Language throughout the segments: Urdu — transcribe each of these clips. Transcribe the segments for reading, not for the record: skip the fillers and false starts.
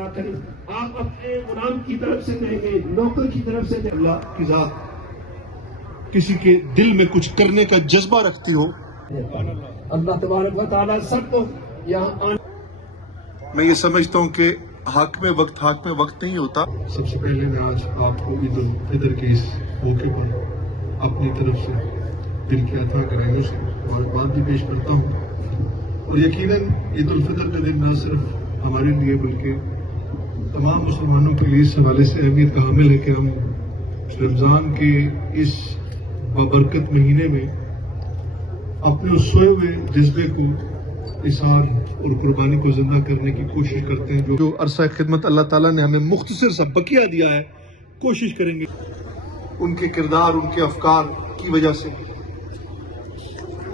نہ کریں. آپ اپنے غلام کی طرف سے دیں گے, نوکر کی طرف سے دیں. اللہ کی ذات کسی کے دل میں کچھ کرنے کا جذبہ رکھتی ہو. اللہ تبارک و تعالیٰ سب کو یہاں میں یہ سمجھتا ہوں کہ حق میں وقت نہیں ہوتا. سب سے پہلے میں آج آپ کو عید الفطر کے اس موقع پر اپنی طرف سے دل کی عطا کرنے سے مبارکباد بھی پیش کرتا ہوں. اور یقیناً عید الفطر کا دن نہ صرف ہمارے لیے بلکہ تمام مسلمانوں کے لیے اس حوالے سے اہمیت کا حامل ہے کہ ہم رمضان کے اس بابرکت مہینے میں اپنے اس سوئے ہوئے جذبے کو اظہار اور قربانی کو زندہ کرنے کی کوشش کرتے ہیں. جو عرصہ خدمت اللہ تعالیٰ نے ہمیں مختصر سا بقیہ دیا ہے, کوشش کریں گے ان کے کردار, ان کے افکار کی وجہ سے.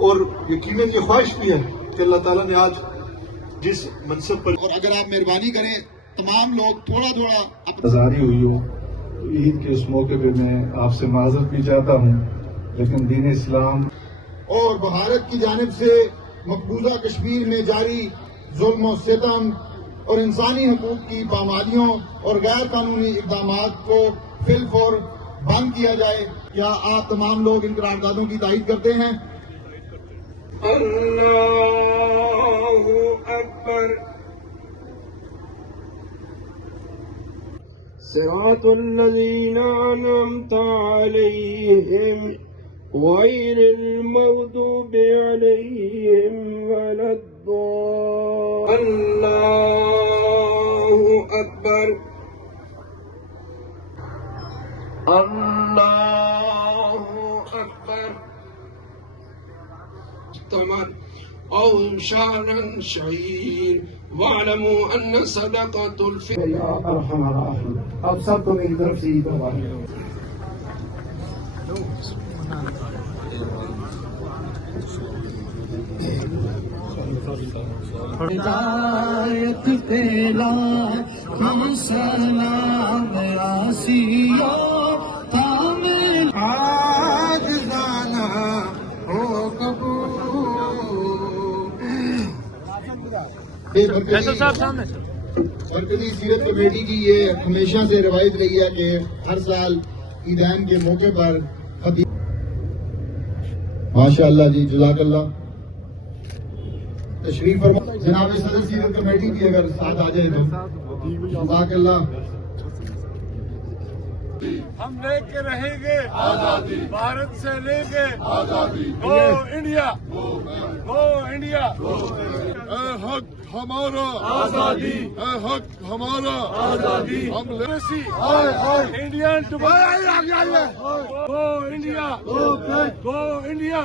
اور یقیناً یہ خواہش بھی ہے کہ اللہ تعالیٰ نے آج جس منصب پر, اور اگر آپ مہربانی کریں تمام لوگ تھوڑا آزاری ہوئی ہو تو عید کے اس موقع پہ میں آپ سے معذرت بھی چاہتا ہوں, لیکن دین اسلام اور بھارت کی جانب سے مقبوضہ کشمیر میں جاری ظلم و ستم اور انسانی حقوق کی پامالیوں اور غیر قانونی اقدامات کو فی الفور بند کیا جائے. کیا آپ تمام لوگ ان قراردادوں کی تائید کرتے ہیں؟ اللہ اکبر. صراط الذین انعمت علیہم غیر المغضوب علیہم ولا الضالین. اللہ اکبر. اللہ اکبر. تمام او شهرا شعير واعلموا ان صدقة الفطر. یا ارحم الراحمین. اب سب کو میری طرف سے عید مبارک. ہدایت پہلا ہم سلام آسیہ کامل آج جانا ہو قبول. مرکزی سیرت کمیٹی کی یہ ہمیشہ سے روایت رہی ہے کہ ہر سال عیدین کے موقع پر خطیب. ماشاء اللہ جی, جزاک اللہ. تشریف فرما جناب صدر سیرت کمیٹی بھی اگر ساتھ آ جائے تو جزاک اللہ. ہم لے کے رہیں گے آزادی, بھارت سے لے کے آزادی. گو انڈیا, گو انڈیا. اے حق ہمارا آزادی, اے حق ہمارا آزادی. ہم لیسی انڈین گو انڈیا, گو انڈیا, گو انڈیا.